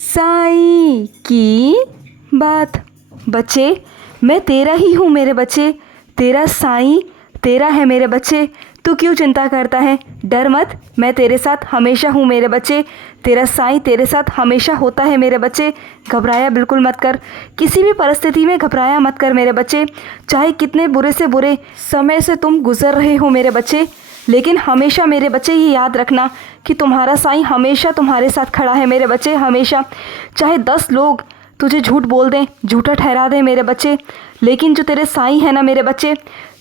साईं की बात। बच्चे, मैं तेरा ही हूँ मेरे बच्चे, तेरा साईं तेरा है मेरे बच्चे। तू क्यों चिंता करता है? डर मत, मैं तेरे साथ हमेशा हूँ मेरे बच्चे। तेरा साईं तेरे साथ हमेशा होता है मेरे बच्चे। घबराया बिल्कुल मत कर, किसी भी परिस्थिति में घबराया मत कर मेरे बच्चे। चाहे कितने बुरे से बुरे समय से तुम गुजर रहे हो मेरे बच्चे, लेकिन हमेशा मेरे बच्चे ये याद रखना कि तुम्हारा साईं हमेशा तुम्हारे साथ खड़ा है मेरे बच्चे, हमेशा। चाहे 10 लोग तुझे झूठ बोल दें, झूठा ठहरा दें मेरे बच्चे, लेकिन जो तेरे साईं है ना मेरे बच्चे,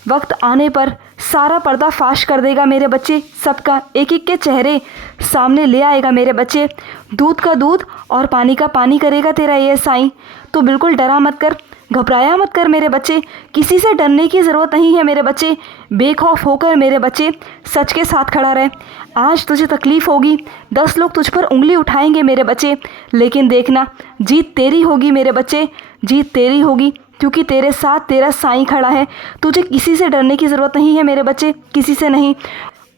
वक्त आने पर सारा पर्दा फाश कर देगा मेरे बच्चे। सबका एक एक के चेहरे सामने ले आएगा मेरे बच्चे। दूध का दूध और पानी का पानी करेगा तेरा ये साईं। तो बिल्कुल डरा मत कर, घबराया मत कर मेरे बच्चे। किसी से डरने की ज़रूरत नहीं है मेरे बच्चे। बेखौफ होकर मेरे बच्चे सच के साथ खड़ा रहे। आज तुझे तकलीफ़ होगी, 10 लोग तुझ पर उंगली उठाएंगे मेरे बच्चे, लेकिन देखना जीत तेरी होगी मेरे बच्चे, जीत तेरी होगी, क्योंकि तेरे साथ तेरा साईं खड़ा है। तुझे किसी से डरने की ज़रूरत नहीं है मेरे बच्चे, किसी से नहीं।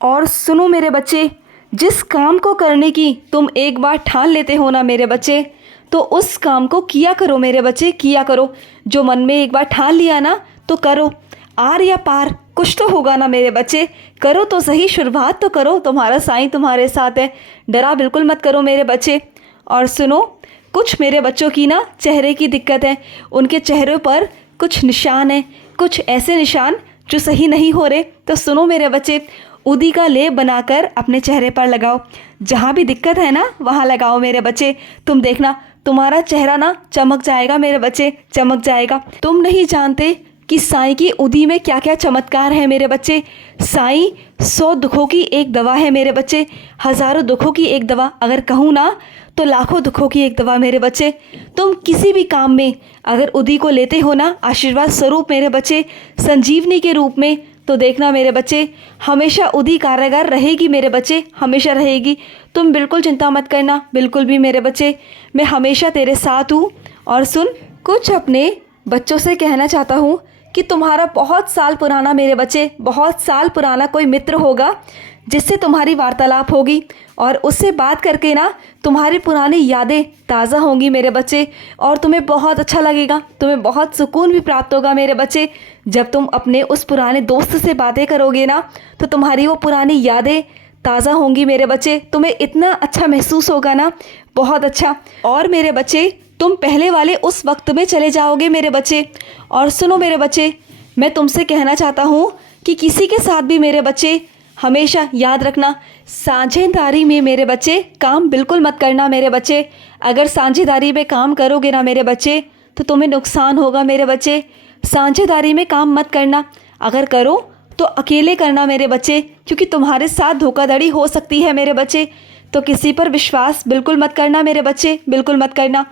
और सुनो मेरे बच्चे, जिस काम को करने की तुम एक बार ठान लेते हो ना मेरे बच्चे, तो उस काम को किया करो मेरे बच्चे, किया करो। जो मन में एक बार ठान लिया ना तो करो। आर या पार कुछ तो होगा ना मेरे बच्चे, करो तो सही, शुरुआत तो करो। तुम्हारा साईं तुम्हारे साथ है, डरा बिल्कुल मत करो मेरे बच्चे। और सुनो, कुछ मेरे बच्चों की ना चेहरे की दिक्कत है, उनके चेहरों पर कुछ निशान हैं, कुछ ऐसे निशान जो सही नहीं हो रहे। तो सुनो मेरे बच्चे, उदी का लेप बनाकर अपने चेहरे पर लगाओ। जहाँ भी दिक्कत है ना वहाँ लगाओ मेरे बच्चे। तुम देखना तुम्हारा चेहरा ना चमक जाएगा मेरे बच्चे, चमक जाएगा। तुम नहीं जानते कि साईं की उदी में क्या क्या चमत्कार है मेरे बच्चे। साईं 100 दुखों की एक दवा है मेरे बच्चे, हज़ारों दुखों की एक दवा, अगर कहूँ ना तो लाखों दुखों की एक दवा मेरे बच्चे। तुम किसी भी काम में अगर उदी को लेते हो ना आशीर्वाद स्वरूप मेरे बच्चे, संजीवनी के रूप में, तो देखना मेरे बच्चे हमेशा उदी कारगर रहेगी मेरे बच्चे, हमेशा रहेगी। तुम बिल्कुल चिंता मत करना, बिल्कुल भी मेरे बच्चे, मैं हमेशा तेरे साथ हूँ। और सुन, कुछ अपने बच्चों से कहना चाहता हूँ कि तुम्हारा बहुत साल पुराना मेरे बच्चे, बहुत साल पुराना कोई मित्र होगा जिससे तुम्हारी वार्तालाप होगी, और उससे बात करके ना तुम्हारी पुरानी यादें ताज़ा होंगी मेरे बच्चे, और तुम्हें बहुत अच्छा लगेगा, तुम्हें बहुत सुकून भी प्राप्त होगा मेरे बच्चे। जब तुम अपने उस पुराने दोस्त से बातें करोगे ना तो तुम्हारी वो पुरानी यादें ताज़ा होंगी मेरे बच्चे, तुम्हें इतना अच्छा महसूस होगा ना, बहुत अच्छा। और मेरे बच्चे, तुम पहले वाले उस वक्त में चले जाओगे मेरे बच्चे। और सुनो मेरे बच्चे, मैं तुमसे कहना चाहता हूँ कि किसी के साथ भी मेरे बच्चे हमेशा याद रखना, साझेदारी में मेरे बच्चे काम बिल्कुल मत करना मेरे बच्चे। अगर साझेदारी में काम करोगे ना मेरे बच्चे तो तुम्हें नुकसान होगा मेरे बच्चे। साझेदारी में काम मत करना, अगर करो तो अकेले करना मेरे बच्चे, क्योंकि तुम्हारे साथ धोखाधड़ी हो सकती है मेरे बच्चे। तो किसी पर विश्वास बिल्कुल मत करना मेरे बच्चे, बिल्कुल मत करना।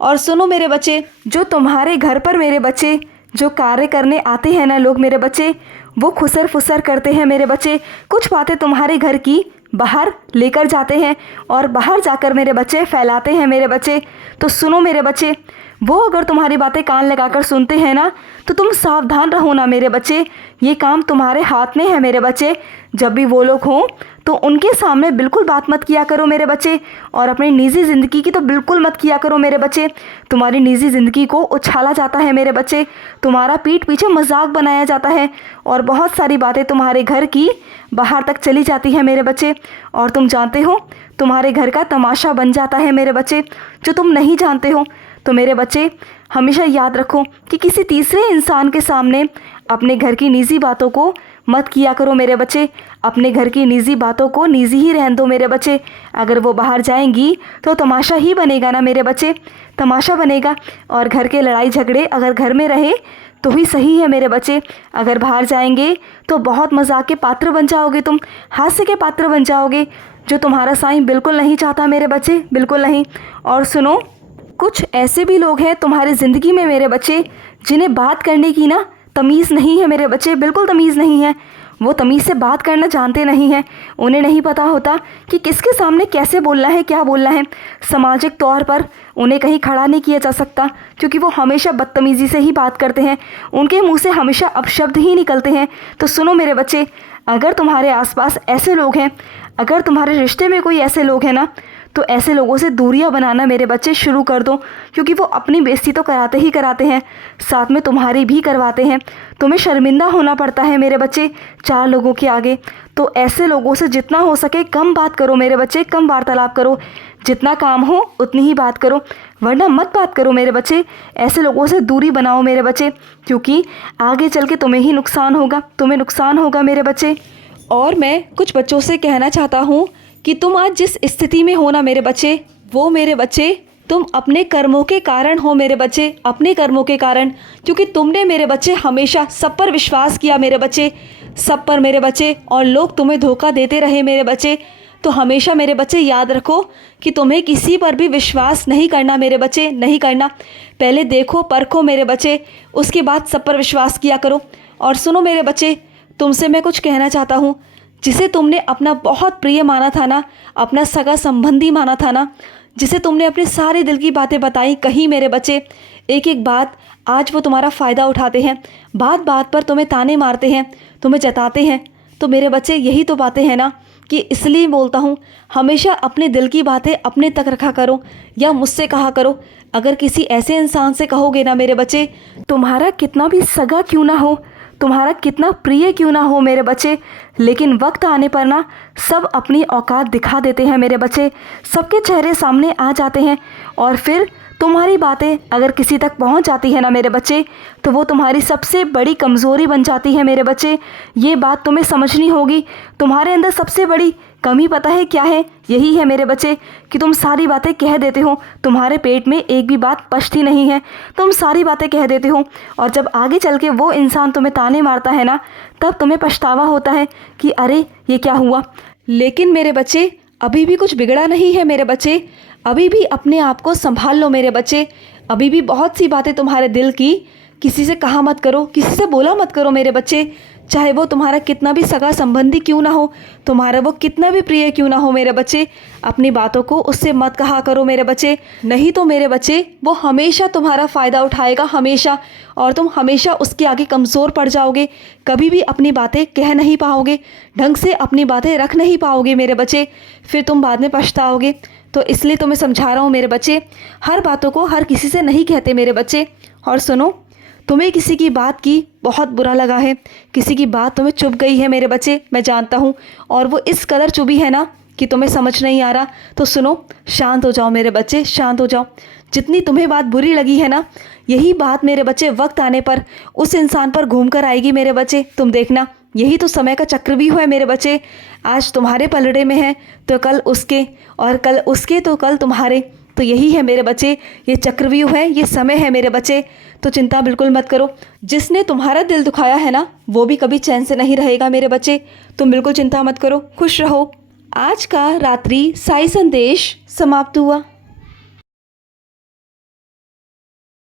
और सुनो मेरे बच्चे, जो तुम्हारे घर पर मेरे बच्चे जो कार्य करने आते हैं ना लोग मेरे बच्चे, वो खुसर फुसर करते हैं मेरे बच्चे। कुछ बातें तुम्हारे घर की बाहर लेकर जाते हैं और बाहर जाकर मेरे बच्चे फैलाते हैं मेरे बच्चे। तो सुनो मेरे बच्चे, वो अगर तुम्हारी बातें कान लगाकर सुनते हैं ना तो तुम सावधान रहो ना मेरे बच्चे। ये काम तुम्हारे हाथ में है मेरे बच्चे। जब भी वो लोग हों तो उनके सामने बिल्कुल बात मत किया करो मेरे बच्चे, और अपनी निजी ज़िंदगी की तो बिल्कुल मत किया करो मेरे बच्चे। तुम्हारी निजी ज़िंदगी को उछाला जाता है मेरे बच्चे, तुम्हारा पीठ पीछे मजाक बनाया जाता है, और बहुत सारी बातें तुम्हारे घर की बाहर तक चली जाती है मेरे बच्चे। और तुम जानते हो, तुम्हारे घर का तमाशा बन जाता है मेरे बच्चे, जो तुम नहीं जानते हो। तो मेरे बच्चे हमेशा याद रखो कि किसी तीसरे इंसान के सामने अपने घर की निजी बातों को मत किया करो मेरे बच्चे। अपने घर की निजी बातों को निजी ही रहने दो मेरे बच्चे। अगर वो बाहर जाएंगी तो तमाशा ही बनेगा ना मेरे बच्चे, तमाशा बनेगा। और घर के लड़ाई झगड़े अगर घर में रहे तो ही सही है मेरे बच्चे। अगर बाहर जाएंगे तो बहुत मजाक के पात्र बन जाओगे, तुम हास्य के पात्र बन जाओगे, जो तुम्हारा साईं बिल्कुल नहीं चाहता मेरे बच्चे, बिल्कुल नहीं। और सुनो, कुछ ऐसे भी लोग हैं तुम्हारी ज़िंदगी में मेरे बच्चे जिन्हें बात करने की ना तमीज़ नहीं है मेरे बच्चे, बिल्कुल तमीज़ नहीं है। वो तमीज़ से बात करना जानते नहीं हैं, उन्हें नहीं पता होता कि किसके सामने कैसे बोलना है, क्या बोलना है। सामाजिक तौर पर उन्हें कहीं खड़ा नहीं किया जा सकता, क्योंकि वो हमेशा बदतमीज़ी से ही बात करते हैं, उनके मुंह से हमेशा अपशब्द ही निकलते हैं। तो सुनो मेरे बच्चे, अगर तुम्हारे आसपास ऐसे लोग हैं, अगर तुम्हारे रिश्ते में कोई ऐसे लोग हैं ना, तो ऐसे लोगों से दूरियां बनाना मेरे बच्चे शुरू कर दो, क्योंकि वो अपनी बेइज्जती तो कराते ही कराते हैं, साथ में तुम्हारी भी करवाते हैं। तुम्हें शर्मिंदा होना पड़ता है मेरे बच्चे 4 लोगों के आगे। तो ऐसे लोगों से जितना हो सके कम बात करो मेरे बच्चे, कम वार्तालाप करो। जितना काम हो उतनी ही बात करो, वरना मत बात करो मेरे बच्चे। ऐसे लोगों से दूरी बनाओ मेरे बच्चे, क्योंकि आगे चल के तुम्हें ही नुकसान होगा, तुम्हें नुकसान होगा मेरे बच्चे। और मैं कुछ बच्चों से कहना चाहता हूँ कि तुम आज जिस स्थिति में हो ना मेरे बच्चे, वो मेरे बच्चे तुम अपने कर्मों के कारण हो मेरे बच्चे, अपने कर्मों के कारण। क्योंकि तुमने मेरे बच्चे हमेशा सब पर विश्वास किया मेरे बच्चे, सब पर मेरे बच्चे, और लोग तुम्हें धोखा देते रहे मेरे बच्चे। तो हमेशा मेरे बच्चे याद रखो कि तुम्हें किसी पर भी विश्वास नहीं करना मेरे बच्चे, नहीं करना। पहले देखो परखो मेरे बच्चे, उसके बाद सब पर विश्वास किया करो। और सुनो मेरे बच्चे, तुमसे मैं कुछ कहना चाहता हूँ। जिसे तुमने अपना बहुत प्रिय माना था ना, अपना सगा संबंधी माना था ना, जिसे तुमने अपने सारे दिल की बातें बताई, कही मेरे बच्चे, एक एक बात, आज वो तुम्हारा फ़ायदा उठाते हैं, बात बात पर तुम्हें ताने मारते हैं, तुम्हें जताते हैं। तो मेरे बच्चे यही तो बातें हैं ना, कि इसलिए बोलता हूँ हमेशा अपने दिल की बातें अपने तक रखा करो, या मुझसे कहा करो। अगर किसी ऐसे इंसान से कहोगे ना मेरे बच्चे, तुम्हारा कितना भी सगा क्यों ना हो, तुम्हारा कितना प्रिय क्यों ना हो मेरे बच्चे, लेकिन वक्त आने पर ना सब अपनी औकात दिखा देते हैं मेरे बच्चे, सबके चेहरे सामने आ जाते हैं। और फिर तुम्हारी बातें अगर किसी तक पहुंच जाती है ना मेरे बच्चे, तो वो तुम्हारी सबसे बड़ी कमज़ोरी बन जाती है मेरे बच्चे। ये बात तुम्हें समझनी होगी। तुम्हारे अंदर सबसे बड़ी कमी पता है क्या है? यही है मेरे बच्चे कि तुम सारी बातें कह देते हो, तुम्हारे पेट में एक भी बात पचती नहीं है, तुम सारी बातें कह देते हो। और जब आगे चल के वो इंसान तुम्हें ताने मारता है ना, तब तुम्हें पछतावा होता है कि अरे ये क्या हुआ। लेकिन मेरे बच्चे अभी भी कुछ बिगड़ा नहीं है मेरे बच्चे, अभी भी अपने आप को संभाल लो मेरे बच्चे। अभी भी बहुत सी बातें तुम्हारे दिल की किसी से कहा मत करो, किसी से बोला मत करो मेरे बच्चे। चाहे वो तुम्हारा कितना भी सगा संबंधी क्यों ना हो, तुम्हारा वो कितना भी प्रिय क्यों ना हो मेरे बच्चे, अपनी बातों को उससे मत कहा करो मेरे बच्चे। नहीं तो मेरे बच्चे वो हमेशा तुम्हारा फ़ायदा उठाएगा, हमेशा, और तुम हमेशा उसके आगे कमज़ोर पड़ जाओगे। कभी भी अपनी बातें कह नहीं पाओगे, ढंग से अपनी बातें रख नहीं पाओगे मेरे बच्चे, फिर तुम बाद में पछताओगे। तो इसलिए तुम्हें समझा रहा हूँ मेरे बच्चे, हर बातों को हर किसी से नहीं कहते मेरे बच्चे। और सुनो, तुम्हें किसी की बात की बहुत बुरा लगा है, किसी की बात तुम्हें चुभ गई है मेरे बच्चे, मैं जानता हूँ, और वो इस कदर चुभी है ना कि तुम्हें समझ नहीं आ रहा। तो सुनो, शांत हो जाओ मेरे बच्चे, शांत हो जाओ। जितनी तुम्हें बात बुरी लगी है ना, यही बात मेरे बच्चे वक्त आने पर उस इंसान पर घूम कर आएगी मेरे बच्चे, तुम देखना। यही तो समय का चक्रव्यूह है मेरे बच्चे। आज तुम्हारे पलड़े में है तो कल उसके, और कल उसके तो कल तुम्हारे। तो यही है मेरे बच्चे, ये चक्रव्यूह है, ये समय है मेरे बच्चे। तो चिंता बिल्कुल मत करो। जिसने तुम्हारा दिल दुखाया है ना, वो भी कभी चैन से नहीं रहेगा मेरे बच्चे। तुम बिल्कुल चिंता मत करो, खुश रहो। आज का रात्रि साई संदेश समाप्त हुआ।